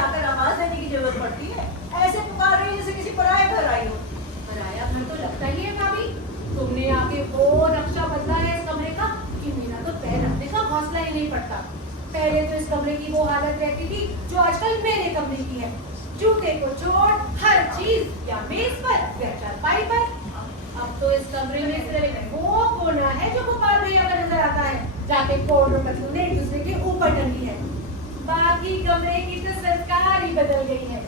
आकर आवाज देने की जरूरत पड़ती है? ऐसे पुकार रही जैसे किसी पराये घर आई हो। पराया घर तो लगता ही है भाभी। तुमने आके वो नक्शा बदला है इस कमरे का कि मेरा तो पैर रखने का हौसला ही नहीं पड़ता। पहले तो इस कमरे की वो हालत रहती थी जो आजकल मेरे कमरे की है। जूते को छोड़ हर चीज या मेज पर या चारपाई पर। अब तो इस कमरे में सिर्फ वो कोना है जो गोपाल भैया का नजर आता है, जाके कोड और पतलूने एक दूसरे के ऊपर टंगी है। बाकी कमरे की तो सरकार ही बदल गई है।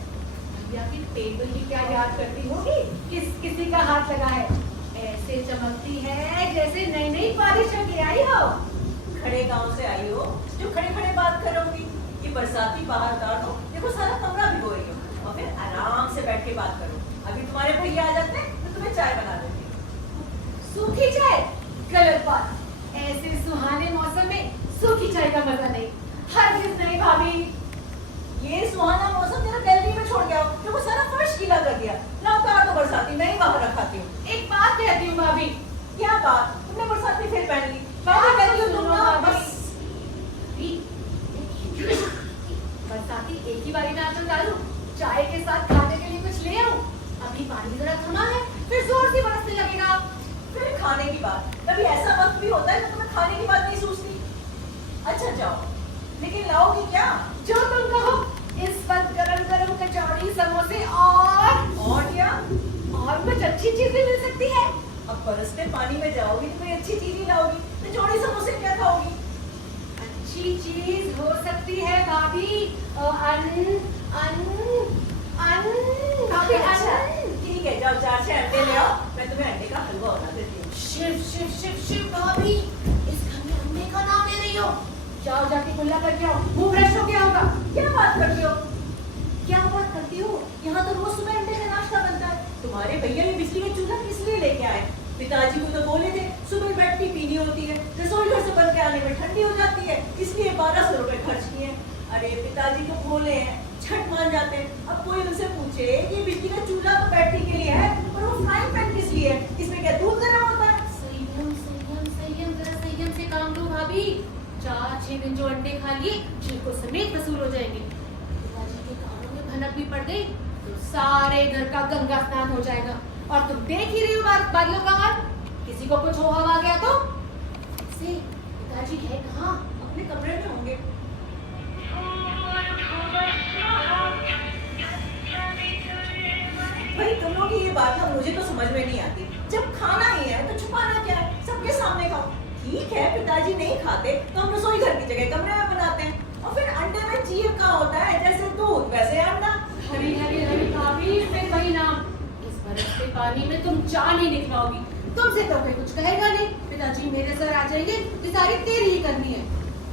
भैया की टेबल ही क्या याद करती होगी किसी का हाथ लगा है। ऐसे चमकती है जैसे नई नई बारिश होके आई हो। खड़े गांव से आई हो जो खड़े खड़े बात करोगी। ये बरसाती बाहर उतार दो, देखो सारा कमरा भिगो रही हो और फिर आराम से बैठ के बात करो। अभी तुम्हारे भैया आ जाते हैं तो तुम्हें चाय बना देती हूँ। सूखी चाय? गलत बात। ऐसे सुहाने मौसम में सूखी चाय का मजा नहीं। हरगिज़ नहीं भाभी। ये सुहाना मौसम जरा गैलरी में छोड़ के आओ, देखो सारा फर्श गीला कर दिया। ना उतार दो बरसाती, मैं ही बाहर रखाती हूँ। एक बात कहती हूँ भाभी। क्या बात? तुमने बरसाती फिर पहन ली। मैं कहती हूँ तुम ना बस। बरसाती एक ही बारी में आंचल डालूं, चाय के साथ खाने के लिए कुछ ले आऊं। अभी पानी जरा थमा है, फिर जोर से बरसने लगेगा। फिर खाने की बात, कभी ऐसा वक्त भी होता है जब तुम्हें खाने की बात नहीं सूझती। अच्छा जाओ, लेकिन लाओगी क्या? जो तुम कहो। इस वक्त गरम गरम कचौड़ी, समोसे और क्या? और कुछ अच्छी चीजें मिल सकती है। अब बरसते पानी में जाओगी तो कोई अच्छी चीज ही लाओगी। कचौड़ी समोसे क्या खाओगी? अच्छी चीज हो सकती है भाभी। अच्छा ठीक है, जाओ 4-6 अंडे ले आओ, मैं तुम्हें अंडे का हलवा बना देती हूँ। शिव शिव शिव शिव भाभी, इस घर में अंडे का नाम ले रही हो। जाओ जाके कुल्ला करके आओ, मुंह फ्रेश हो गया होगा। क्या बात करती हो? क्या बात करती हो? यहाँ तो रोज सुबह अंडे का नाश्ता बनता है। तुम्हारे भैया ये बिजली का चूल्हा किस लिए लेके आए? पिताजी को तो बोले थे सुबह बैठ के पीनी होती है, रसोई घर से बन के आने में ठंडी हो जाती है, इसलिए 1200 रुपए खर्च किए। अरे पिताजी को बोले हैं, छठ मान जाते हैं। अब कोई उनसे पूछे ये बिजली का चूल्हा तो बैटरी के लिए है और वो फ्राइंग पैन किस लिए है? इसमें क्या दूध गर्म होता है? संयम संयम संयम, जरा संयम से काम लो भाभी। 4-6 दिन जो अंडे खा लिए छिलको समेत वसूल हो जाएंगे। पिताजी के कानों में भनक भी पड़ गई तो सारे घर का गंगा स्नान हो जाएगा। और तुम देख ही रही हो बादलों का हाल। किसी को कुछ हो हवा आ गया तो से पिताजी है कहाँ? अपने कमरे में होंगे। भाई तुम लोग की ये बात ना मुझे तो समझ में नहीं आती। जब खाना ही है तो छुपाना क्या है? सबके सामने खाओ। ठीक है पिताजी नहीं खाते तो हम रसोई घर की जगह कमरे में बनाते हैं। और फिर अंडे में जीव का होता है, जैसे दूध वैसे अंडा। हरी हरी हरी भाभी, फिर वही नाम। इस बरसते पानी में तुम जान ही निकलोगी। तुमसे तो कोई कुछ कहेगा नहीं। पिताजी मेरे सर आ जाएंगे, ये सारी तेरी ही करनी है।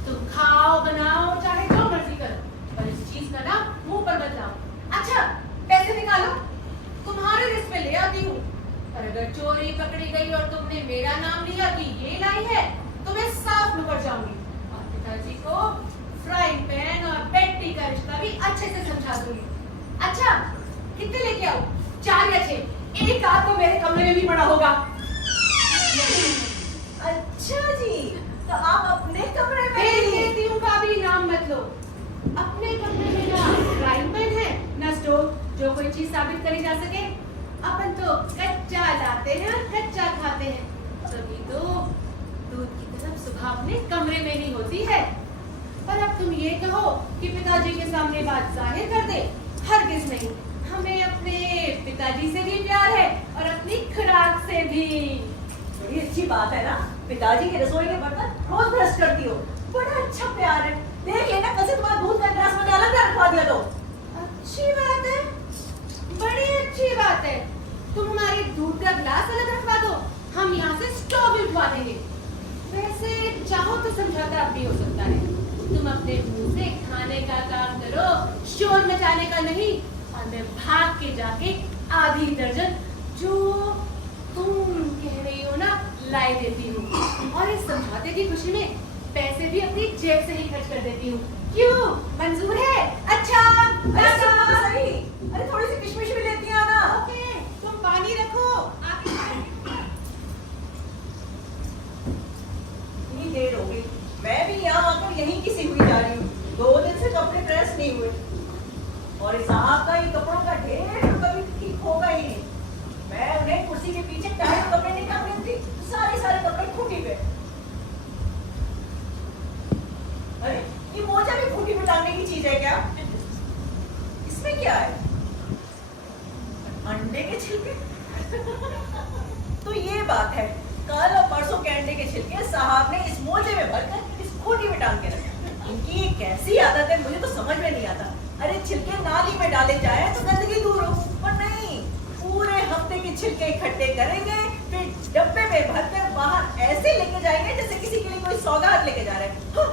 तुम खाओ बनाओ चाहे जो मर्जी करो, पर इस चीज का ना मुंह पर बदलाओ। अच्छा पैसे निकालो, तुम्हारे रिस्क पे ले आती हूँ। पर अगर चोरी पकड़ी गई और तुमने मेरा नाम लिया कि ये लाई है तो मैं साफ मुकर जाऊंगी। और पिताजी को फ्राइंग पैन और बेटी का रिश्ता भी अच्छे से समझा दूंगी। अच्छा कितने लेके आओ? 4 या 6? एक आध तो मेरे कमरे में भी पड़ा होगा। अच्छा जी, तो आप अपने कमरे में देख लेती हूँ भाभी, नाम मत लो। अपने कमरे में ना फ्राइंग पैन है ना स्टोव जो कोई चीज साबित करी जा सके। अपन तो कच्चा लाते हैं और कच्चा खाते हैं, तभी तो दूध की तरफ सुबह अपने कमरे में ही होती है। पर अब तुम ये कहो कि पिताजी के सामने बात जाहिर कर दे, हरगिज नहीं। हमें अपने पिताजी से भी प्यार है और अपनी खुराक से भी। बड़ी अच्छी बात है ना, पिताजी के रसोई के बर्तन रोज ब्रश करती हो। बड़ा अच्छा प्यार है। देख लेना कल से तुम्हारा दूध का गिलास मैंने अलग रखवा दिया तो। अच्छी बात है, बड़ी अच्छी बात है। तुम हमारे दूध का गिलास अलग रखवा दो, हम यहाँ से स्टोव भी उठवा देंगे। वैसे चाहो तो समझौता अब भी हो सकता है। तुम अपने मुंह से खाने का काम करो, शोर मचाने का नहीं। और मैं भाग के जाके आधी दर्जन जो तुम कह रही हो ना लाई देती हूँ। और इस समझौते की खुशी में पैसे भी अपनी जेब से ही खर्च कर देती हूँ। क्यों, मंजूर है? अच्छा सही। अरे थोड़ी सी किशमिश भी लेती है ना। ओके, तुम पानी रखो आके। इतनी देर हो गई, मैं भी यहाँ आकर यहीं की सी हुई जा रही हूँ। 2 दिन से कपड़े प्रेस नहीं हुए। बात है, कल और परसों के अंडे के छिलके साहब ने इस मोजे में भरकर इस खूंटी में टांग के रखा। इनकी कैसी आदत है मुझे तो समझ में नहीं आता। अरे छिलके नाली में डाले जाए तो गंदगी दूर हो, और नहीं, पूरे हफ्ते के छिलके इकट्ठे करेंगे, फिर डब्बे में भरकर बाहर ऐसे लेके जाएंगे जैसे किसी के लिए कोई सौगात लेके जा रहे हैं। हाँ।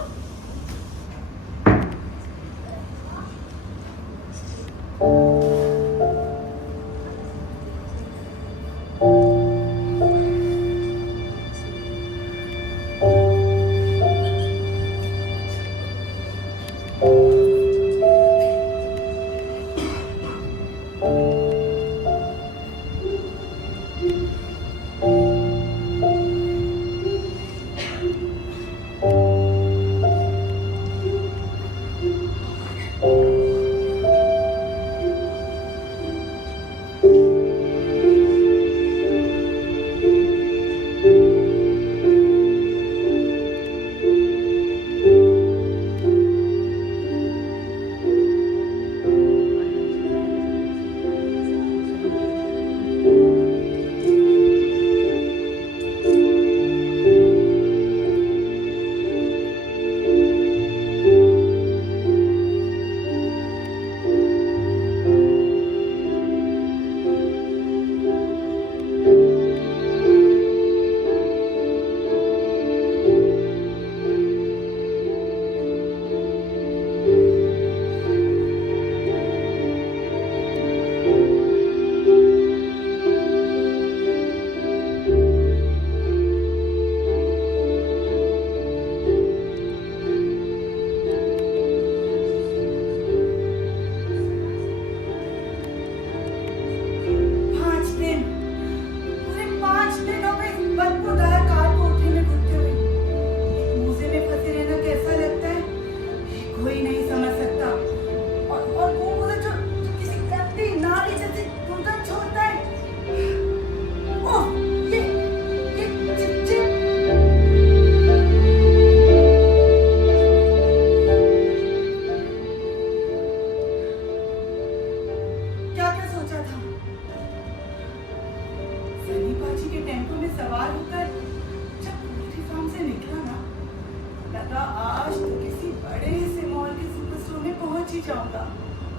जाऊंगा,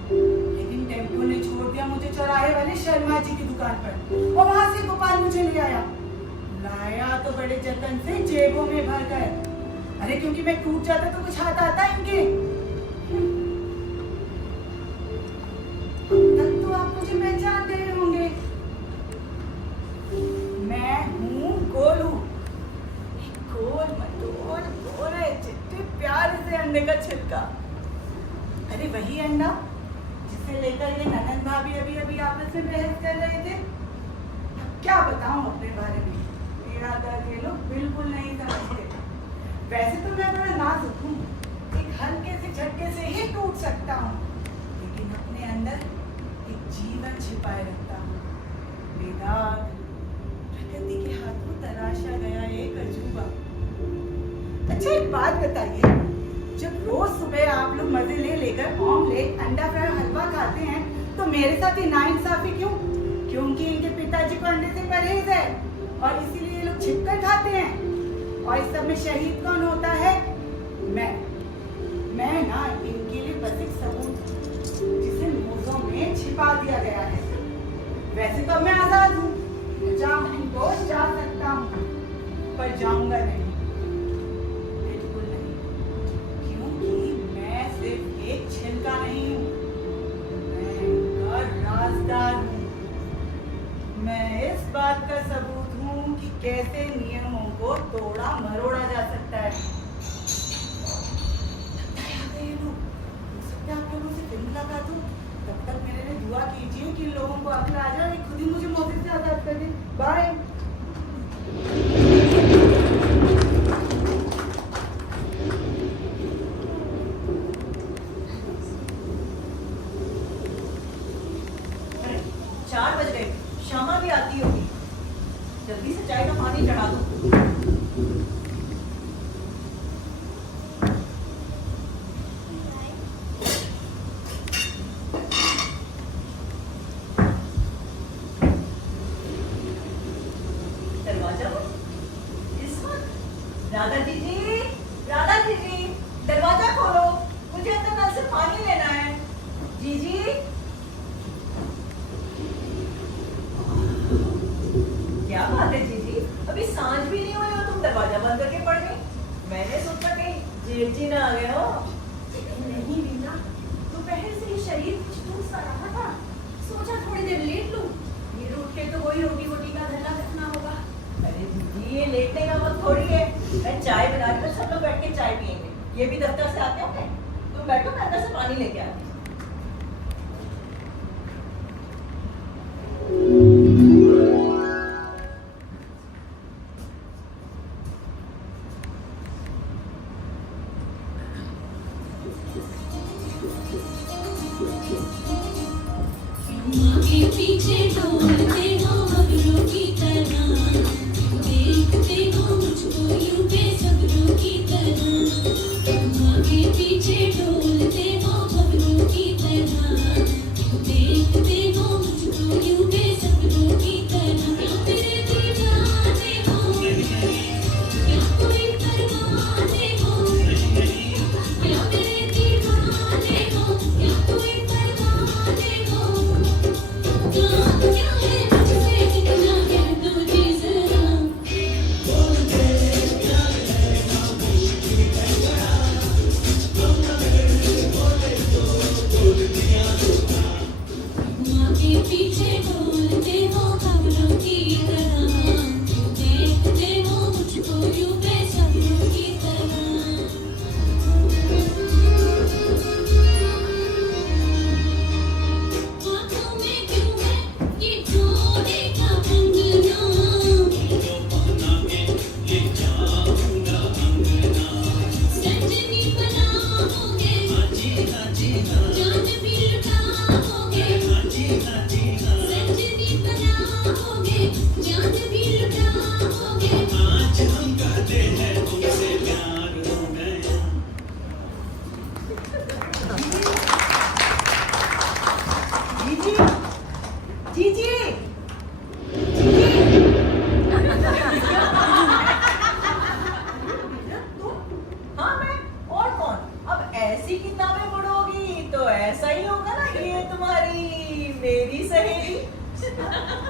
लेकिन टेम्पो ने छोड़ दिया मुझे चौराहे वाले शर्मा जी की दुकान पर और वहां से गोपाल मुझे ले आया। लाया तो बड़े जतन से जेबों में भर कर। अरे क्योंकि मैं टूट जाता तो कुछ हाथ आता इनके। तब तो आप मुझे पहचान रहे होंगे, मैं हूँ गोलू। गोल मटोल गोरे चिट्टे प्यारे से अंडे का छिलका। अरे वही अंडा जिसे लेकर ये ननद भाभी अभी अभी आपस में बहस कर रहे थे। क्या बताऊं अपने बारे में, मेरा दर्द ये लोग बिल्कुल नहीं समझते। वैसे तो मैं बड़ा नाजुक हूँ, एक हल्के से झटके से ही टूट सकता हूँ, लेकिन अपने अंदर एक जीवन छिपाए रखता हूँ। बेदाग प्रकृति के हाथों तराशा गया एक अजूबा। अच्छा एक बात बताइए, जब रोज सुबह आप लोग मजे ले लेकर ऑमलेट, अंडा फ्राई, हलवा खाते हैं तो मेरे साथ ये नाइंसाफी क्यों? क्योंकि इनके पिताजी को अंडे से परहेज है और इसीलिए ये लोग छिपकर खाते हैं। और इस सब में शहीद कौन होता है? मैं ना इनके लिए बस एक सबूत जिसे मोज़ों में छिपा दिया गया है। वैसे तो मैं आजाद हूँ, जहाँ इनको जा सकता हूँ, पर जाऊंगा नहीं, बिल्कुल नहीं, क्योंकि मैं सिर्फ एक छिलका नहीं हूँ, मैं इनका राजदार हूँ। मैं इस बात का सबूत हूँ कि कैसे नियमों को तोड़ा मरोड़ा जा सकता है। आप लोगों से फिर मुलाकात हो, तब तक मेरे लिए दुआ कीजिए कि इन लोगों को अकल आ जाए, खुद ही मुझे मौके से आजाद कर दे। बाय। अरे 4 बज गए, श्यामा भी आती होगी, जल्दी से चाय का पानी चढ़ा दो। दरवाजा राधा जी, राधा जी, दरवाजा खोलो, मुझे अंदर नल से पानी लेना है। जीजी, क्या बात है जीजी, अभी सांझ भी नहीं हुई हो तुम दरवाजा बंद करके पड़ गई। मैंने सोचा कहीं जेल जी ना आ गए हो। नहीं रीना, दोपहर से ही शरीर कुछ टूट सा रहा था, सोचा थोड़ी देर लेट लूं। ये उठ के तो वही रोटी वोटी का धंधा करना होगा। अरे दीदी, ये लेटने का वक्त थोड़ी है। मैं चाय बना रही हूँ, सब लोग बैठ के चाय पियेंगे। ये भी दफ्तर से आते होंगे, तुम बैठो, मैं अंदर से पानी लेके आती हूँ। के पीछे डोलते हो बगलों की तरह, देखते हो मुझको यूं बेसब्रों की तरह। माँ के पीछे डोलते हो बगलों की तरह, देखते हो मुझको यूं बेसब्रों की तरह। क्या तेरे दीवाने हो, क्या कोई परवाने हो, क्या तेरे दीवाने हो, क्या कोई परवाने हो। क्या है मुझसे कितना कह दो जी जरा। माँ के पीछे डोलते हो खबरों की तरह, देखते हो मुझको यूं बेसब्रों की तरह। आँखों में क्यों है ये जोड़े का कंगना, सजनी बनाओगे, जान भी लुटाओगे, सजनी बनाओगे, जान भी लुटाओगे। जीजी, जीजी, हाँ मैं, और कौन? अब ऐसी किताबें पढ़ोगी तो ऐसा ही होगा ना, ये तुम्हारी मेरी सहेली।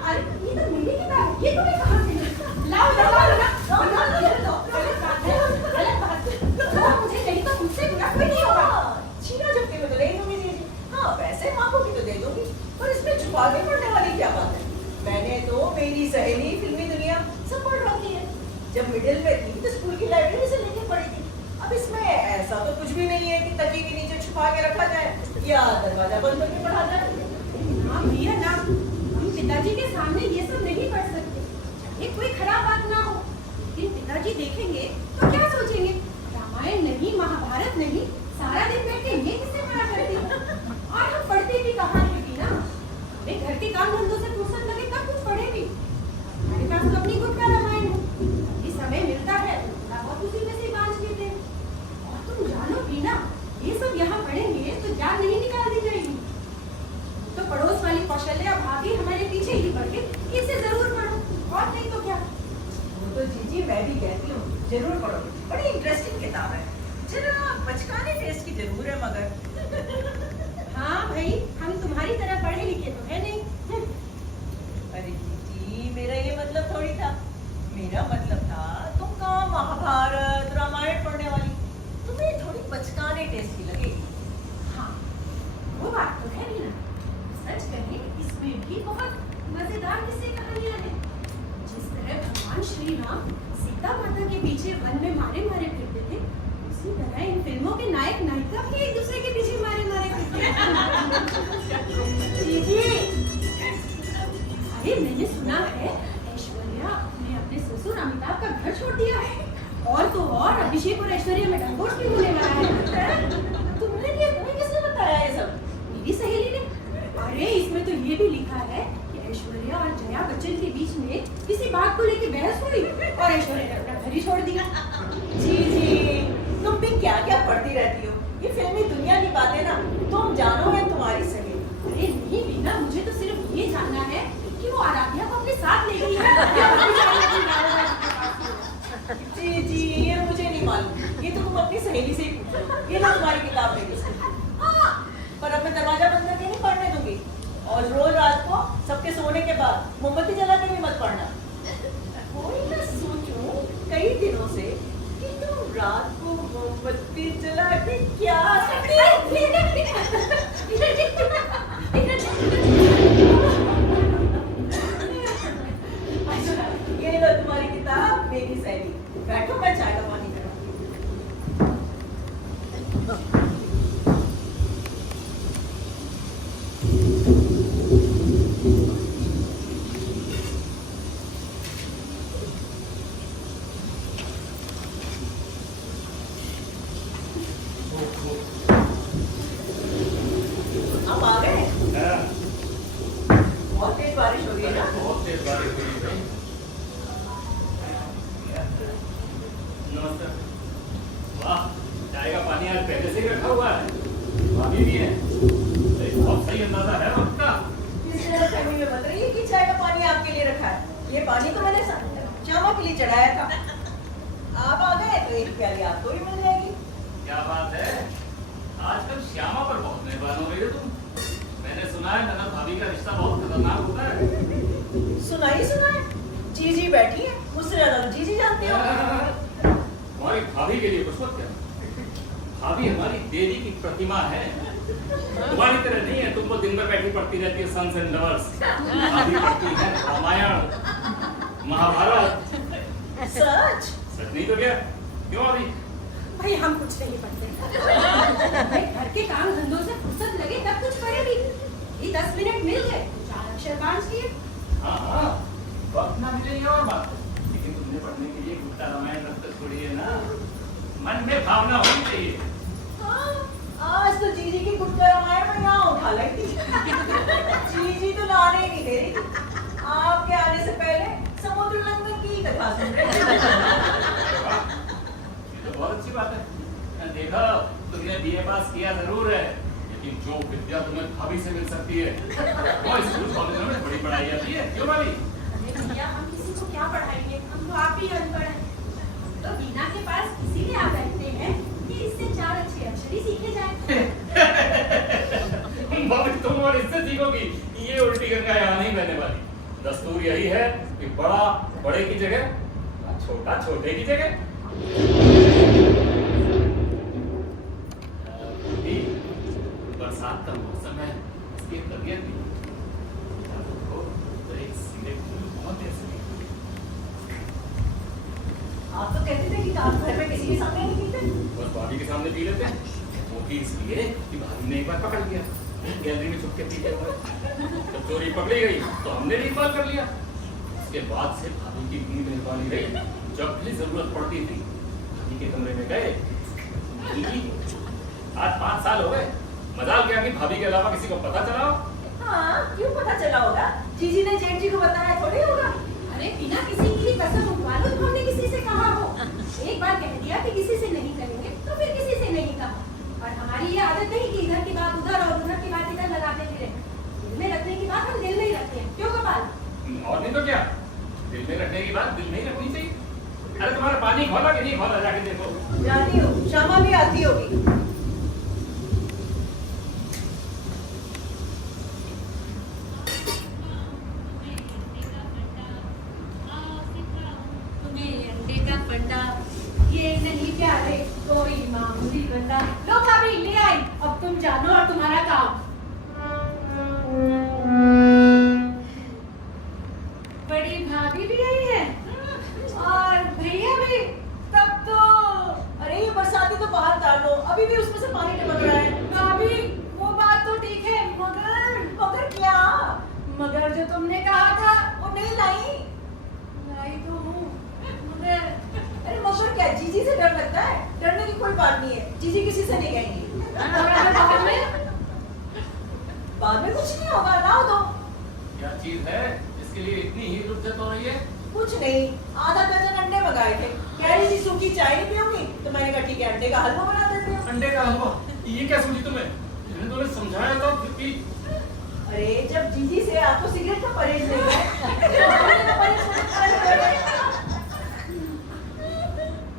अरे ये तो मेरी किताब है, ये तुम्हें कहाँ से मिली? लाओ लाओ लाओ लाओ लाओ लाओ, ये लो। गलत बात है, गलत बात है। तो मुझे नहीं तो मुझसे बुरा कोई नहीं होगा। छीना झपटी में तो नहीं दूंगी जीजी। हाँ वैसे मांगोगी तो दे दूंगी, पर इसमें छुपा के पढ़ने वाली क्या बात है। मैंने तो मेरी सहेली, फिल्मी दुनिया सब पढ़ रखी है। जब मिडिल में थी तो स्कूल की लाइब्रेरी से लेके पढ़ी थी। अब इसमें ऐसा तो कुछ भी नहीं है कि तकिए के नीचे छुपा के रखा जाए या दरवाजा बंद करके पढ़ा जाए। ना भैया ना, हम पिताजी के सामने ये सब नहीं पढ़ सकते, चाहे कोई खराब बात ना हो। लेकिन पिताजी देखेंगे तो क्या सोचेंगे? रामायण नहीं, महाभारत नहीं, सारा दिन बैठ के ये किससे पढ़ा करती हो? और हम पढ़ते भी कहाँ हैं भी ना, हमें घर के काम धंधों से फुर्सत लगे तब कुछ पढ़े भी। हमारे पास तो अपनी खुद का रामायण है, ये समय मिलता है थोड़ा बहुत उसी में से बांट लेते हैं। और तुम जानो भी ना, ये सब यहाँ पढ़ेंगे तो जान नहीं निकाल दी जाएगी। तो पड़ोस वाली कौशल्या भाभी हमारे पीछे ही पड़ के इसे जरूर पढ़ो, और नहीं तो क्या। वो तो जीजी मैं भी कहती हूँ जरूर पढ़ो, बड़ी इंटरेस्टिंग किताब है। जरा बचकाने टेस्ट की जरूर है मगर। हाँ भाई, हम तुम्हारी तरह पढ़े लिखे तो है नहीं। अरे जीजी, मेरा ये मतलब थोड़ी था। मेरा मतलब था तुम कहाँ महाभारत रामायण पढ़ने वाली, तुम्हें थोड़ी बचकाने टेस्ट की लगेगी। हाँ, वो बात तो है ही ना। सच कहें, इसमें भी बहुत मजेदार किस्से कहानियां हैं। जिस तरह भगवान श्री राम सीता माता के पीछे वन में मारे मारे फिरते थे, उसी तरह इन फिल्मों के नायक नायिका भी एक दूसरे के पीछे मारे मारे फिरते हैं। जीजी, अरे मैंने सुना है ऐश्वर्या ने अपने ससुर अमिताभ का घर छोड़ दिया है, और तो और अभिषेक और ऐश्वर्या में डिवोर्स भी होने वाला है। तुम्हें किसने बताया ये सब? मेरी सहेली ने। अरे इसमें तो ये भी लिखा है कि ऐश्वर्या और जया बच्चन के बीच में किसी बात को लेकर बहस हुई और ऐश्वर्या ने अपना घर ही छोड़ दिया। जीजी, तुम भी क्या क्या पढ़ती रहती हो, ये फिल्मी दुनिया की बातें ना तुम जानो है तुम्हारी सहेली। अरे नहीं बीना, मुझे तो सिर्फ ये जानना है कि वो आराध्या को अपने साथ ले गई है। जीजी, ये लो तुम्हारी किताब, मेरी सहेली। बैठो, मैं चाय का पानी कराऊं। आप आ गए? बहुत तेज बारिश हो रही है ना? बहुत तेज बारिश हुई है। नमस्ते। वाह, चाय का पानी आज पहले से ही रखा हुआ है। भाभी भी है। बहुत सही अंदाजा है वक्त का। इस तरह से मुझे बता रही है कि चाय का पानी आपके लिए रखा है। ये पानी तो मैंने श्यामा के लिए चढ़ाया था। आप आ गए तो एक प्याली आपको भी मिल जाएगी। क्या बात है, आजकल श्यामा पर बहुत मेहरबान हो रही है तुम। मैंने सुना है ननद भाभी का रिश्ता बहुत खतरनाक होता है। सुना है। जीजी बैठी है, मुझसे ज्यादा तो जीजी जानती हो। हमारी भाभी के लिए कुछ मत कहना। भाभी हमारी देवी की प्रतिमा है। तुम्हारी तरह नहीं है, तुम तो दिन भर बैठी पढ़ती रहती है सन्स एंड लवर्स। भाभी पढ़ती है रामायण, महाभारत। सच? सच नहीं तो क्या? क्यों अभी? भाई हम कुछ नहीं पढ़ते। भाई घर के काम धंधों से फुर्सत लगे तब कुछ पढ़े भी। ये 10 मिनट मिल गए, 4 अक्षर बांट लिए। हाँ, वक्त ना मिले ये और बात है। लेकिन तुमने पढ़ने के लिए गुप्ता रामायण रख कर छोड़ी है ना। मन में भावना होनी चाहिए। हाँ, आज तो जीजी की गुप्ता रामायण में यहाँ उठा लाई थी। जीजी तो लाने ही नहीं दे रही थी। आपके आने से पहले समुद्र लंघन की कथा सुन रही थी। ये तो बहुत अच्छी बात है। देखो, तुमने बीए पास किया जरूर है, लेकिन जो विद्या तुम्हें भाभी से मिल सकती है वो स्कूल कॉलेजों में बड़ी पढ़ाई जाती है। क्यों भाभी? अरे भैया हम किसी को क्या पढ़ाएंगे, हम तो आप ही अनपढ़ हैं। तो बीना के पास इसीलिए आ बैठते हैं कि इससे 4 अच्छे अक्षर ही सीखे जाए। भाभी तुम और इससे सीखोगी, ये उल्टी गंगा यहाँ नहीं बहने वाली। दस्तूर यही है कि बड़ा बड़े की जगह, छोटा छोटे की जगह। बरसात का मौसम है, इसकी तबीयत भी तो एक सिगरेट बहुत देर से आप तो कहते थे कि आप घर में किसी के सामने नहीं पीते। बस भाभी के सामने पी लेते हैं, वो भी इसलिए कि भाभी ने एक बार पकड़ लिया गैलरी में छुप के पीते हुए। जब चोरी पकड़ी गई तो हमने भी इकबाल कर लिया। उसके बाद से भाभी की इतनी मेहरबानी रही, जब भी जरूरत पड़ती थी भाभी के कमरे में गए। आज 5 साल हो गए, मजाल क्या कि भाभी के अलावा किसी को पता चला हो? हाँ, क्यों पता चला होगा? जीजी ने जेठ जी को बताया थोड़ी होगा। अरे बिना किसी की कसम उठवा लो तो हमने किसी से कहा हो। एक बार कह दिया कि किसी से नहीं करेंगे तो फिर किसी से नहीं कहा। और हमारी ये आदत नहीं कि इधर की बात उधर और उधर की बात इधर लगाते फिरे। दिल में रखने की बात हम दिल में ही रखते हैं। क्यों गोपाल? और नहीं तो क्या, दिल में रखने की बात दिल में ही रखनी चाहिए। अरे तुम्हारा पानी खोला कि नहीं खोला, जाके देखो। जाती हो, श्यामा भी आती होगी। अंडे का फंडा ये नहीं प्यारे कोई मामूली बंदा। लो भाभी ले आई, अब तुम जानो और तुम्हारा काम। बड़ी भाभी भी आई है और भैया भी। तब तो अरे ये बरसाती तो बाहर डाल दो, अभी भी उसमें से पानी टपक रहा है। भाभी वो बात तो ठीक है, मगर क्या? मगर जो तुमने कहा था वो नहीं लाई। लाई तो हूँ मगर। अरे मगर क्या, जीजी से डर लगता है? डरने की कोई बात नहीं है, जीजी किसी से नहीं कहेंगी। बाद में कुछ नहीं होगा, लाओ दो। क्या चीज है इसके लिए इतनी ही रुज्जत हो रही है? कुछ नहीं, आधा दर्जन अंडे मंगाए थे। कह रही थी सूखी चाय नहीं पीऊंगी, तो मैंने कहा ठीक है अंडे का हलवा बना देते हो। अंडे का हलवा? ये क्या सूझी तुम्हें? मैंने तुम्हें समझाया था कि अरे जब जीजी से आपको सिगरेट का परहेज नहीं है तो अंडे का परहेज नहीं है।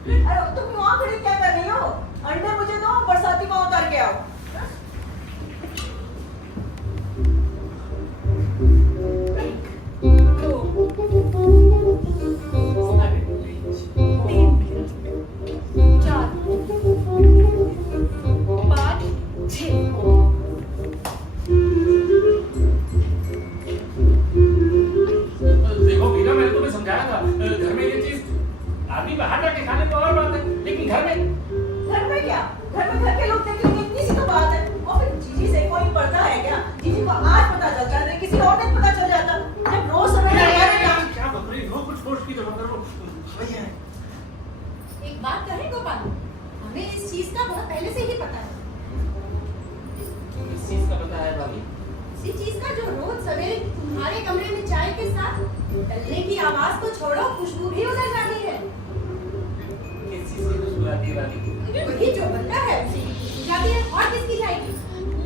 अरे तुम वहाँ खड़ी क्या कर रही हो? अंडे मुझे दो, बरसाती में उतार के आओ। देखो मीरा, मैंने तुम्हें समझाया था भाभी बाहर जाके खाने को और बात है, लेकिन घर में क्या? घर में घर के लोग देख लेंगे, इतनी सी तो बात है। और फिर जीजी से कोई पर्दा है क्या? जीजी को आज पता चलता है, किसी और दिन पता चल जाता। जब रोज समय क्या बता रही हो? कुछ फोर्स की जरूरत करो। एक बात कहें गोपाल, हमें इस चीज का बहुत पहले से ही पता है। इस चीज का पता है भाभी? इसी चीज का जो रोज सवेरे तुम्हारे कमरे में चाय के साथ डलने की आवाज तो छोड़ो, खुशबू भी उधर जाती है। किस चीज की खुशबू आती है भाभी? वही जो बनता है उसी की खुशबू जाती है, और किसकी जाएगी?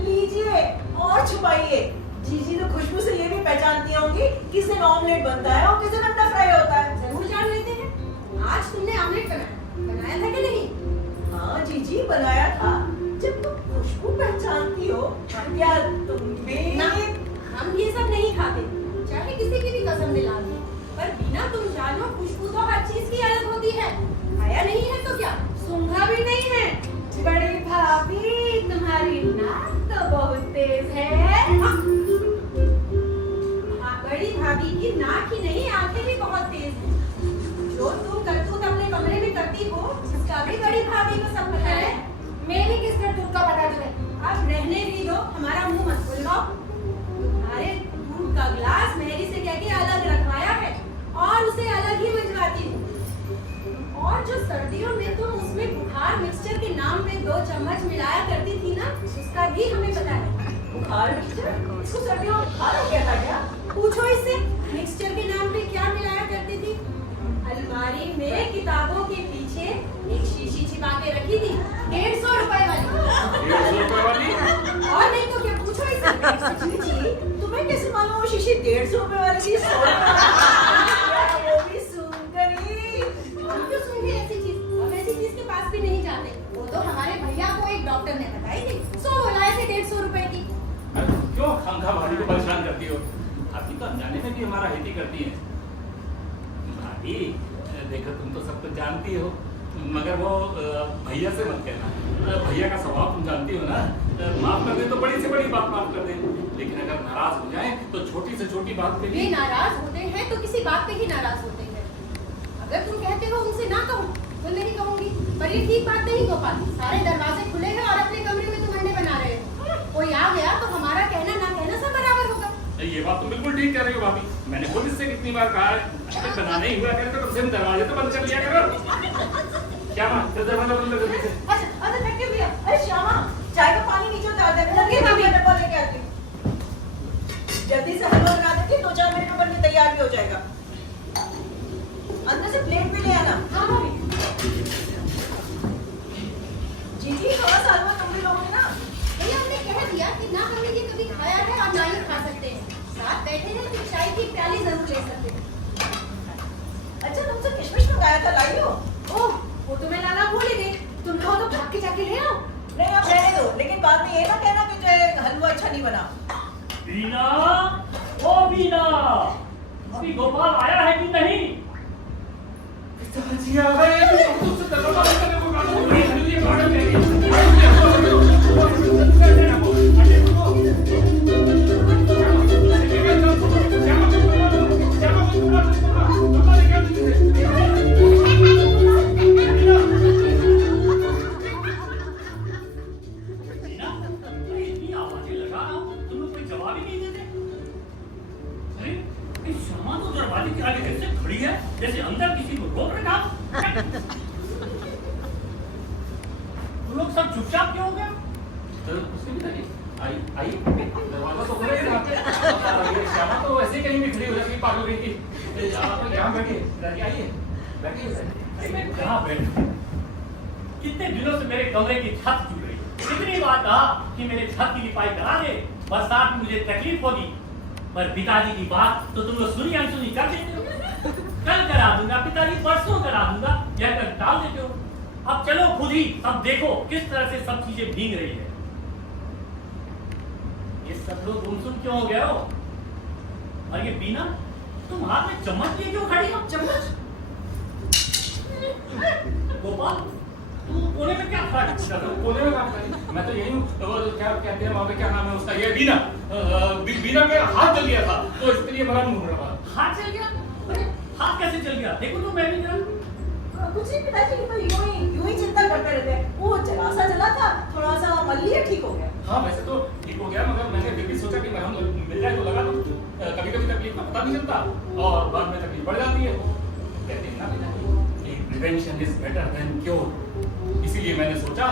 लीजिए और छुपाइए। जीजी तो खुशबू से ये भी पहचानती होंगी किस दिन ऑमलेट बनता है और किस दिन अंडा फ्राई होता है। जरूर जान लेते हैं। आज तुमने आमलेट बनाया था कि नहीं? हाँ जीजी बनाया था। जब तुम खुशबू पहचानती हो, क्या तुम भी? ना, हम ये सब नहीं खाते, चाहे किसी की भी कसम दिला दो। पर बिना तुम जानो खुशबू तो हर चीज की अलग होती है। खाया नहीं है तो क्या, सूंघा भी नहीं है। बड़ी भाभी तुम्हारी नाक तो बहुत तेज है। बड़ी भाभी की नाक ही नहीं, आंखें भी बहुत तेज हैं। जो तुम करतूत अपने कमरे में करती हो, उसका भी बड़ी भाभी को सब पता है। मेरी किस करतूत का पता तुम्हें? अब रहने भी दो, हमारा मुंह मत खुलवाओ। तुम्हारे दूध का गिलास मेरी से कह के अलग रखवाया है और उसे अलग ही भिजवाती हूँ। और जो सर्दियों में तुम उसमें बुखार मिक्सचर के नाम पे 2 चम्मच मिलाया करती थी ना, उसका भी हमें पता है। बुखार मिक्सचर? इसको सर्दियों में बुखार हो गया था क्या? पूछो इससे, मिक्सचर के नाम पे क्या मिलाया करती थी? अलमारी में किताबों के पीछे एक शीशी छिपा के रखी थी, 150 रुपए वाली। 150 रुपए वाली? और नहीं तो क्या, पूछो इससे। जीजी तुम्हें कैसे मालूम वो शीशी 150 रुपए वाली थी? 100 रुपए वाली? वो भी सुंदरी। हम क्यों सूंघे ऐसी चीज? हम ऐसी चीज के पास भी नहीं जाते। वो तो हमारे भैया को एक डॉक्टर ने बताई थी, 100 बोलाए थे 150 रुपए की। क्यों खामखा भाभी को परेशान करती हो? भाभी तो अनजाने में भी हमारा हित ही करती है। भाभी देखो, तुम तो सब कुछ जानती हो, मगर वो भैया से मत कहना। भैया का स्वभाव तुम जानती हो ना। माफ कर दे तो बड़ी से बड़ी बात माफ कर दे, लेकिन अगर नाराज हो जाए तो छोटी से छोटी बात पे वे भी नाराज होते हैं तो किसी बात पे ही नाराज होते हैं। अगर तुम कहते हो उनसे ना कहो तो नहीं कहूंगी, पर ये ठीक बात नहीं गोपाल। सारे दरवाजे खुले हैं और अपने कमरे में तुम अंडे बना रहे हो। कोई आ गया तो हमारा कहना ना कहना सब बराबर होगा। ये बात तो बिल्कुल ठीक कह रही हो भाभी। मैंने खुद इससे कितनी बार कहा है, अगर बनाने ही हुआ करे तो कम से कम दरवाजे तो बंद कर लिया करो। क्या बात, दरवाजा बंद कर दीजिए। अच्छा देखिए भैया, अरे श्यामा चाय का पानी नीचे उतार दे। लगे भाभी डब्बा लेके आती हूँ। जल्दी से हलवा बना देती, 2-4 मिनट में बन के तैयार भी हो जाएगा। अंदर से प्लेट भी ले आना। हाँ भाभी। जीजी थोड़ा सा हलवा तुम भी लोगे ना? भैया हमने कह दिया कि ना हमने ये कभी खाया है और ना ही खा सकते हैं। साथ बैठे हैं तो चाय की प्याली जरूर ले सकते हैं। अच्छा तुमसे किशमिश मंगाया था, लाई हो? ओह, वो तो मैं लाना भूल ही गई। तुम कहो तो भाग के जाके ले आओ। नहीं आप रहने दो, लेकिन बाद में ये ना कहना कि जो है हलवा अच्छा नहीं बना। बीना, ओ बीना, अभी गोपाल आया है कि नहीं? जी आ गए। तुमसे दरवाजा बंद करने को कहा था। ये भाड़ में जैसे अंदर किसी को रोक रखा। तुम लोग सब चुपचाप क्यों हो गए? कुछ नहीं बताइए। आई दरवाजा तो खुला ही था। श्यामा तो वैसे ही कहीं भी खड़ी हो जाती, पागल गई थी। आप यहाँ बैठिए, आइए बैठिए। कहाँ बैठ? कितने दिनों से मेरे कमरे की छत टूट रही, कितनी बार कहा कि मेरे छत की लिपाई करा दे, बरसात में मुझे तकलीफ होगी, पर पिताजी की बात तो तुम लोग सुनी अनसुनी कर देते हो। कल करा दूंगा पिताजी, परसों करा दूंगा, यह कर टाल देते हो। अब चलो खुद ही अब देखो किस तरह से सब चीजें भीग रही है। ये सब लोग गुमसुम क्यों हो गए हो? और ये बीना, तुम हाथ में चम्मच लिए क्यों खड़ी हो? चम्मच? गोपाल, तू कोने में क्या खड़ा है? कोने में काम करी। मैं तो यही हूँ। वो क्या कहते हैं वहाँ पे, क्या नाम है उसका, ये बीना। बीना के हाथ जल गया था तो इसके लिए बड़ा मुंह रहा। हाथ चल गया? अरे हाथ कैसे चल गया? देखो तो मैं भी जरा। कुछ नहीं पिताजी, तो यूं ही चिंता करते रहते हैं। वो जलासा जला था, थोड़ा सा मल लिया, ठीक हो गया। हाँ वैसे तो ठीक हो गया, मगर मैंने फिर भी सोचा कि मरहम मिल जाए तो लगा दो। कभी कभी तकलीफ का पता नहीं चलता और बाद में तकलीफ बढ़ जाती है। कहते हैं ना पिताजी कि prevention is better than cure, इसीलिए मैंने सोचा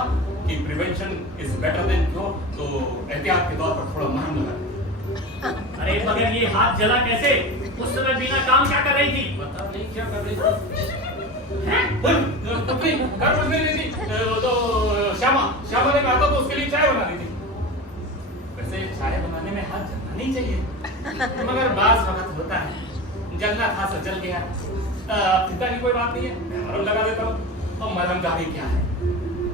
कि prevention is better than cure, तो एहतियात के तौर पर थोड़ा मरहम लगा। अरे मगर ये हाथ जला कैसे? उस समय बीना काम क्या कर रही थी? पता नहीं क्या कर रही थी। घर पर नहीं थी, तो श्यामा ने कहा था तो उसके लिए चाय बना दी थी। वैसे चाय बनाने में हाथ जलना नहीं चाहिए, मगर बाज वक्त होता है, जलना था सो जल गया। चिंता की कोई बात नहीं है, मैं मरहम लगा देता हूँ। और मरहम का भी क्या है,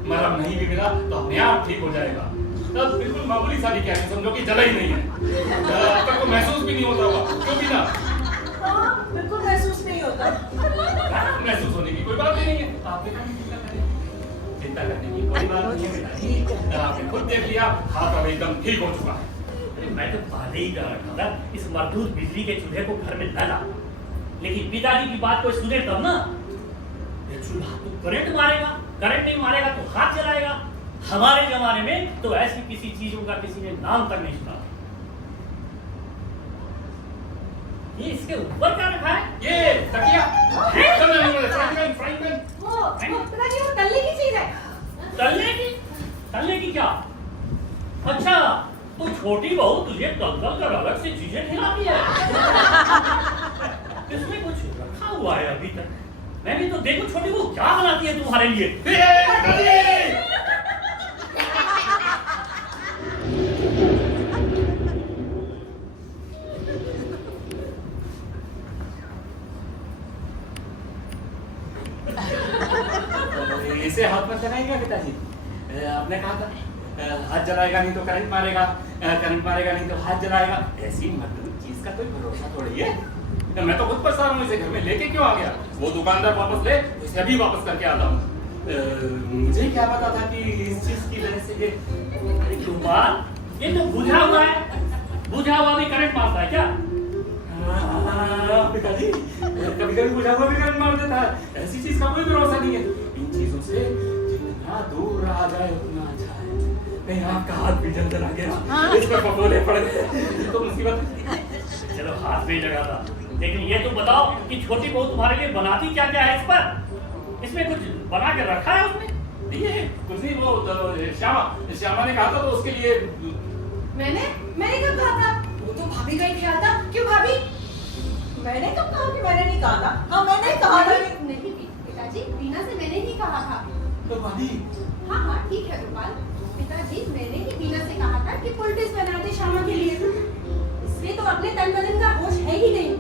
मरहम नहीं भी मिला तो अपने आप ठीक हो जाएगा। तब बिल्कुल मामूली सारी क्या है, समझो कि जला ही नहीं है। अब तक तो महसूस भी नहीं होता होगा, क्यों भी ना? हाँ, बिल्कुल महसूस नहीं होता। महसूस होने की कोई बात ही नहीं है। आप बेटा भी चिंता करें, चिंता करने की कोई बात नहीं है बेटा। आपने खुद देख लिया, हाथ अब एकदम ठीक हो चुका है। अरे मैं तो पहले ही कह रहा था इस मरदूर बिजली के चूल्हे को घर में न ला, लेकिन पिताजी की बात कोई सुने तब ना। ये चूल्हा तो करंट मारेगा, करंट नहीं मारेगा तो हाथ जलाएगा। हमारे जमाने में तो ऐसी किसी चीजों का किसी ने नाम तक नहीं सुना। ये इसके ऊपर क्या रखा है? ये तकिया, फ्राइंग पैन। वो पिताजी वो तलने की चीज है। तलने की? तलने की क्या? अच्छा, तो छोटी बहू तुझे तल कर अलग से चीजें खिलाती है। इसमें कुछ रखा हुआ है अभी तक। मैं भी तो देखूं छोटी बहू क्या बनाती है तुम्हारे लिए। इसे हाथ में चलाएगा पिताजी, आपने कहा था हाथ जलाएगा नहीं तो करंट मारेगा, करंट मारेगा नहीं तो हाथ जलाएगा। ऐसी मरदूर चीज का कोई भरोसा थोड़ी है। मैं तो खुद परेशान हूँ, इसे घर में लेके क्यों आ गया? वो दुकानदार वापस ले, इसे अभी वापस करके आता हूँ। मुझे क्या पता था कि इस चीज की वजह से ये तो बुझा हुआ है, बुझा हुआ भी करंट मारता है क्या? पिताजी कभी कभी बुझा हुआ भी करंट मार देता है, ऐसी चीज का कोई भरोसा नहीं है। इन चीजों से जितना दूर रहा जाए उतना अच्छा है। कहीं आपका हाथ भी जल जला गया, इस पर पकोड़े पड़ गए तो मुसीबत। चलो हाथ भी जगा था, लेकिन ये तो बताओ कि छोटी बहू तुम्हारे लिए बनाती क्या क्या है इस पर? इसमें कुछ बना के रखा है उसने? नहीं है कुछ नहीं, वो तो श्यामा ने कहा था तो उसके लिए। मैंने कब कहा था? वो तो भाभी का ही ख्याल था। क्यों भाभी? मैंने कब कहा कि मैंने नहीं कहा था? हाँ मैंने कहा था। नहीं पिताजी, बीना से मैंने ही कहा था। तो भाभी हाँ हाँ ठीक है गोपाल, पिताजी मैंने ही बीना से कहा था कि पोल्टिस बना दे शामा के लिए। इसलिए तो अपने तन बदन का होश है ही नहीं।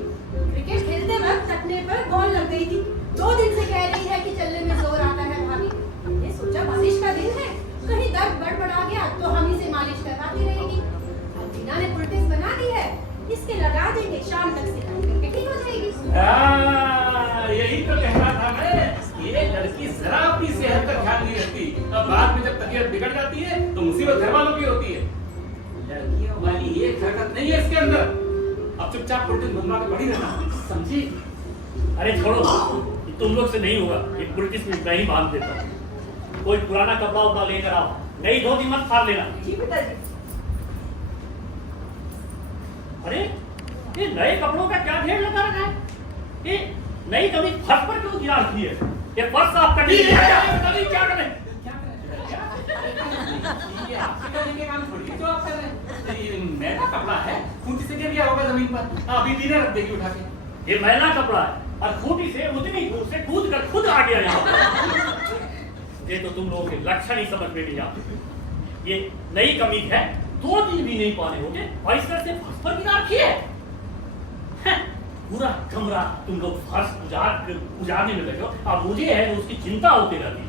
क्रिकेट खेलते वक्त चटने पर बॉल लग गई थी। 2 दिन से कह रही है कि चलने में जोर आता है भाभी। हमने सोचा बारिश का दिन है, कहीं दर्द बड़बड़ा गया तो हम इसे मालिश करवाती रहेगी। अब बीना ने पोल्टिस बना दी है, इसके लगा देंगे, शाम तक सिलाई करके ठीक हो जाएगी। यही तो कह रहा था मैं, ये लड़की जरा अपनी सेहत का ख्याल नहीं रखती। अब बाद में जब तबीयत बिगड़ जाती है तो मुसीबत घर वालों की होती है। लड़कियों वाली ये हरकत नहीं है इसके अंदर। अब चुपचाप पोल्टिस बनवा के पड़ी रहना, समझी? अरे छोड़ो, तुम लोग से नहीं होगा, ये पोल्टिस में मैं ही बांध देता हूँ। कोई पुराना कपड़ा उपड़ा लेकर आओ, नई धोती मत फाड़ लेना। जी पिताजी। अरे ये नए कपड़ों का क्या ढेर लगा रखा है? ये नई कमीज फर्श पर क्यों गिरा रखी है? ये फर्श साफ करने के लिए कभी क्या करें? ये आपसे करने के काम थोड़ी जो आप कर रहे हैं। ये मैला कपड़ा है, खूंटी से गिर गया होगा जमीन पर, अभी दीने रख देगी उठा के। ये मैला कपड़ा है और खूंटी से उतनी दूर से कूद कर खुद आ गया यहाँ। ये तो तुम लोगों के लक्षण ही समझ में नहीं आते। ये नई कमीज है, 2 दिन भी नहीं पाने होंगे और इस तरह से फर्श पर गिरा रखी है। पूरा कमरा तुम लोग फर्श उजाड़ने में लगे हो, अब मुझे है तो उसकी चिंता होती रहती है।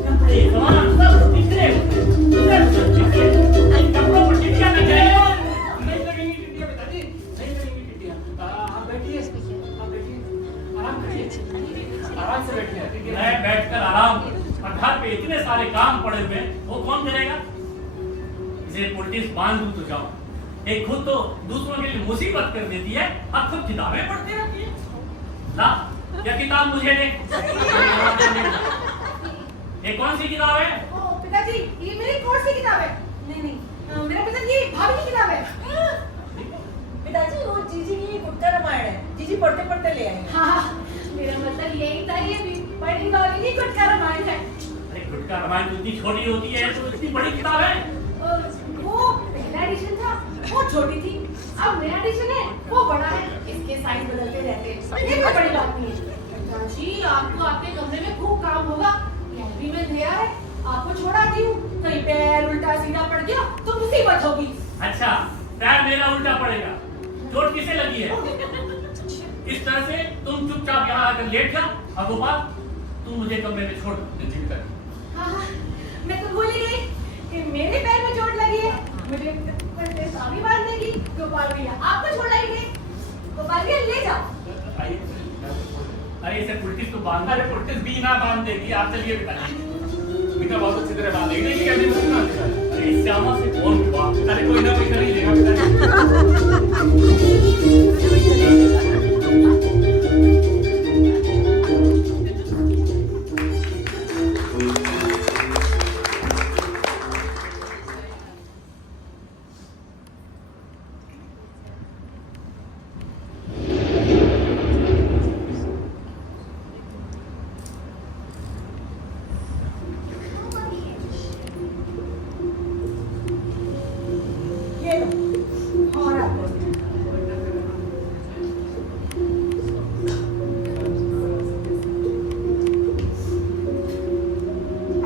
कपड़े सामान सब बिखरे कपड़ों पर टिड्डियां लग गई। नहीं लगेंगी टिड्डियां पिताजी, नहीं लगेंगी टिड्डियां। आप बैठिए, आराम करिए, आराम से बैठिए। मैं बैठकर आराम, और घर पे इतने सारे काम पड़े हुए, वो कौन करेगा? इसे पोल्टिस बांध दूं तो जाओ, एक खुद तो दूसरों के लिए मुसीबत कर देती है और खुद किताबें पढ़ती रहती है। ला या किताब मुझे दे। ये कौन सी किताब है? ओ पिताजी, ये मेरी कोर्स की किताब है। नहीं, मेरा पिताजी ये भाभी की किताब है। पिताजी वो जीजी की गुटका रामायण है, जीजी पढ़ते पढ़ते ले आए। हाँ, मेरा मतलब यही था, ये भी बड़ी वाली की गुटका रामायण है। अरे गुटका रामायण तो इतनी छोटी होती है, तो इतनी बड़ी किताब है। वो पहला एडिशन था, वो छोटी थी। अब नया एडिशन है, वो बड़ा है। इसके साइज बदलते रहते हैं, ये कोई बड़ी बात नहीं है। पिताजी, आपको आपके कमरे में खूब काम होगा। गैलरी में ढेर है, आपको छोड़ा दी हूँ। कहीं पैर उल्टा सीधा पड़ गया तो मुसीबत होगी। अच्छा, पैर मेरा उल्टा पड़ेगा। चोट किसे लगी है? इस तरह से तुम चुपचाप यहाँ आकर लेट जाओ। और गोपाल, तुम मुझे कमरे में छोड़ दो। हाँ, मैं तो भूल ही गई कि मेरे पैर में चोट लगी है। मुझे सामी बांधने की। गोपाल भैया आपको छोड़ लाएंगे। गोपाल भैया ले जाओ। अरे इसे पुलटिस तो बांध। अरे पुलटिस भी ना बांध देगी। आप चलिए बेटा बहुत अच्छी तरह बांध देगी। अरे इस श्यामा से कौन हुआ? अरे कोई ना कोई कर ही लेगा। ये लो और आपको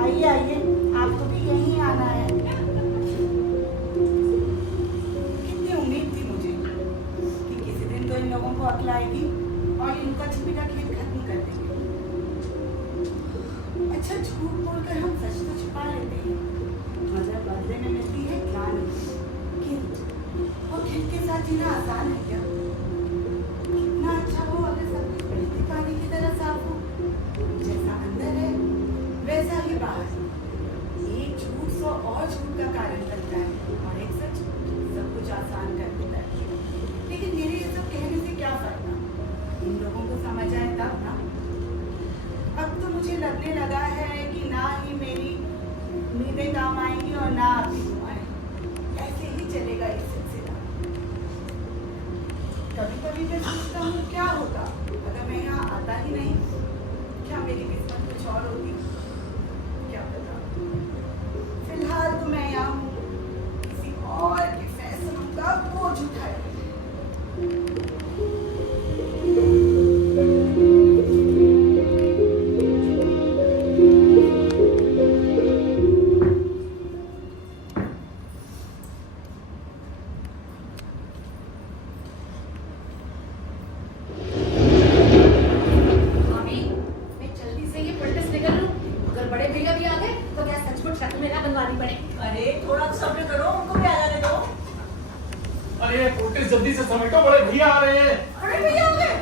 आइए आइए, आपको भी यहीं आना है। कितनी उम्मीद थी मुझे कि किसी दिन तो इन लोगों को अक्ल आएगी और इनका छिपी का खेल खत्म कर देंगे। अच्छा, झूठ बोलकर हम सच तो छुपा लेते हैं, मगर बदले में मिलती है ज्ञान। और खेल के साथ जीना आसान है क्या? कितना अच्छा हो अगर सब कुछ बहते पानी की तरह साफ हो। जैसा अंदर है वैसा ही बाहर। एक झूठ 100 और झूठ का कारण बनता है और एक सच सब कुछ आसान कर देता है। लेकिन मेरे ये सब कहने से क्या फायदा? इन लोगों को समझ आए तब ना। अब तो मुझे लगने लगा है कि ना ही मेरी उम्मीदें काम आएंगी और ना आपकी दुआएं। ऐसे ही चलेगा ये सिलसिला। कभी कभी मैं सोचता हूँ क्या होता अगर मैं यहाँ आता ही नहीं। क्या मेरी किस्मत कुछ और होती? क्या पता। फिलहाल तो मैं यहाँ हूँ, किसी और के फैसलों का बोझ उठाए। भाभी, मैं जल्दी से ये पुलटिस निकल लूं। अगर बड़े भैया भी आ गए तो क्या सचमुच शक्ल में ना बनवानी पड़े। अरे थोड़ा तो सब्र करो, उनको भी आ जाने दो। अरे पुलटिस जल्दी से समेटो, बड़े भैया आ रहे हैं। बड़े भैया आ गए।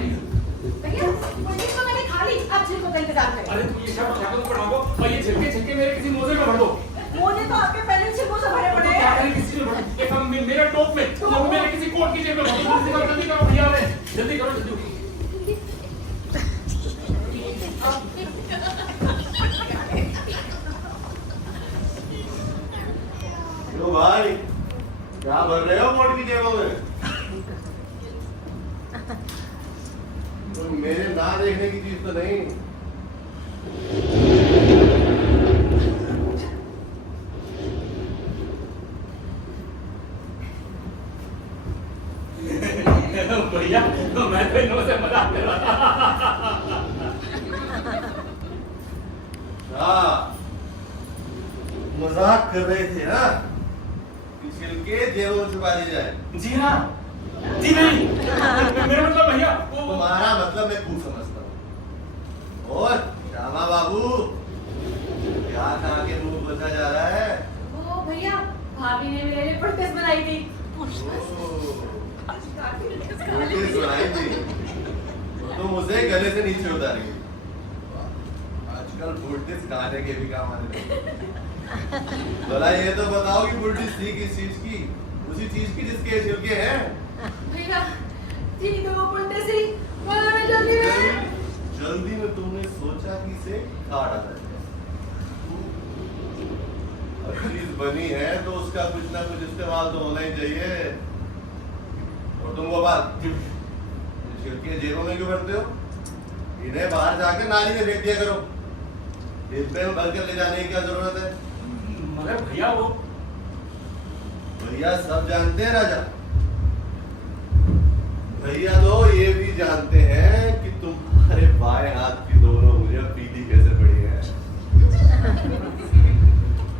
भैया, पुलटिस तो मैंने खा ली, अब छिलकों का इंतजार करें। अरे तुम ये सब चाकू पर डालो और ये छिलके मेरे किसी मोजे में भर दो। मोने तो आपके पहले से वो सब भरे तो पड़े क्या हैं। करें, किसी में भर दो। एक हम मेरे टॉप में, तो मेरे किसी कोट की जेब में भर दो। जल्दी करो भैया आ रहे हैं। जल्दी करो जल्दी। लो भाई, क्या भर रहे हो कोट की जेबों में? तो मेरे ना देखने की चीज तो नहीं। भैया तो मैं तो इन्हों से मजाक कर रहा था। हाँ, मजाक कर रहे थे ना कि छिलके जेबों में छुपा दी जाए। जी हाँ, जी नहीं, मेरा मतलब भैया वो तुम्हारा मतलब मैं खूब समझता हूँ। और श्यामा बाबू, क्या खा के मुंह बचा जा रहा है? ओ भैया, भाभी ने मेरे लिए पुलटिस बनाई थी। पुलटिस बनाई थी तुम उसे गले से नीचे उतारी। आजकल पुलटिस खाने के भी काम आने लगे। भला ये तो बताओ कि पुलटिस थी किस चीज की? उसी चीज की जिसके छिलके हैं। भैया, ठीक है वो पुलटिस ही। बोलो मैं जल्दी में। से खा डाला जाए। अब चीज बनी है तो उसका कुछ ना कुछ इस्तेमाल तो होना ही चाहिए। और तुम गोपाल, छिलके जेबों में क्यों भरते हो? इन्हें बाहर जाके नाली में फेंक दिया करो। डिब्बे में भर कर ले जाने की क्या जरूरत है? मगर भैया वो भैया सब जानते हैं राजा। भैया तो ये भी जानते हैं कि तुम्हारे बाएं हाथ की दोनों उंगलियां पीली कैसे पड़ी हैं।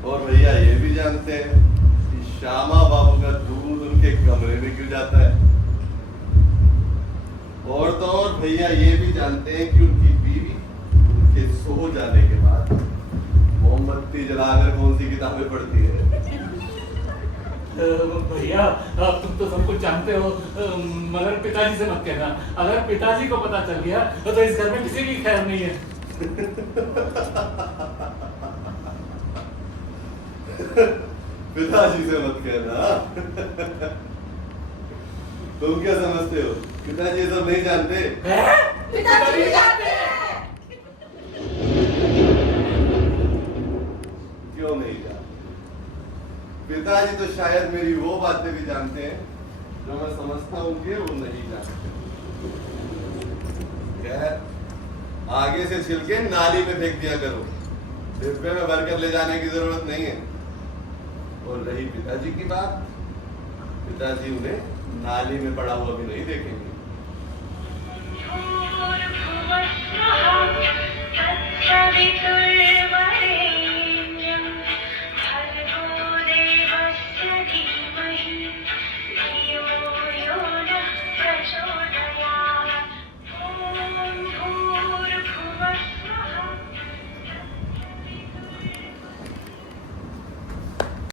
और भैया ये भी जानते हैं कि श्यामा बाबू का दूध उनके कमरे में क्यों जाता है। और तो और भैया ये भी जानते हैं कि उनकी बीवी उनके सो जाने के बाद मोमबत्ती जलाकर कौन सी किताबें पढ़ती है। भैया तुम तो सब कुछ जानते हो, मगर पिताजी से मत कहना। अगर पिताजी को पता चल गया तो इस घर में किसी की खैर नहीं है। पिताजी से मत कहना। तुम क्या समझते हो पिताजी ये सब नहीं जानते? पिताजी जानते हैं। क्यों नहीं जानते? पिताजी तो शायद मेरी वो बातें भी जानते हैं जो मैं समझता हूँ कि वो नहीं जानते। खैर, आगे से छिलके नाली में फेंक दिया करो। डिब्बे में भर कर ले जाने की जरूरत नहीं है। और रही पिताजी की बात, पिताजी उन्हें नाली में पड़ा हुआ भी नहीं देखेंगे।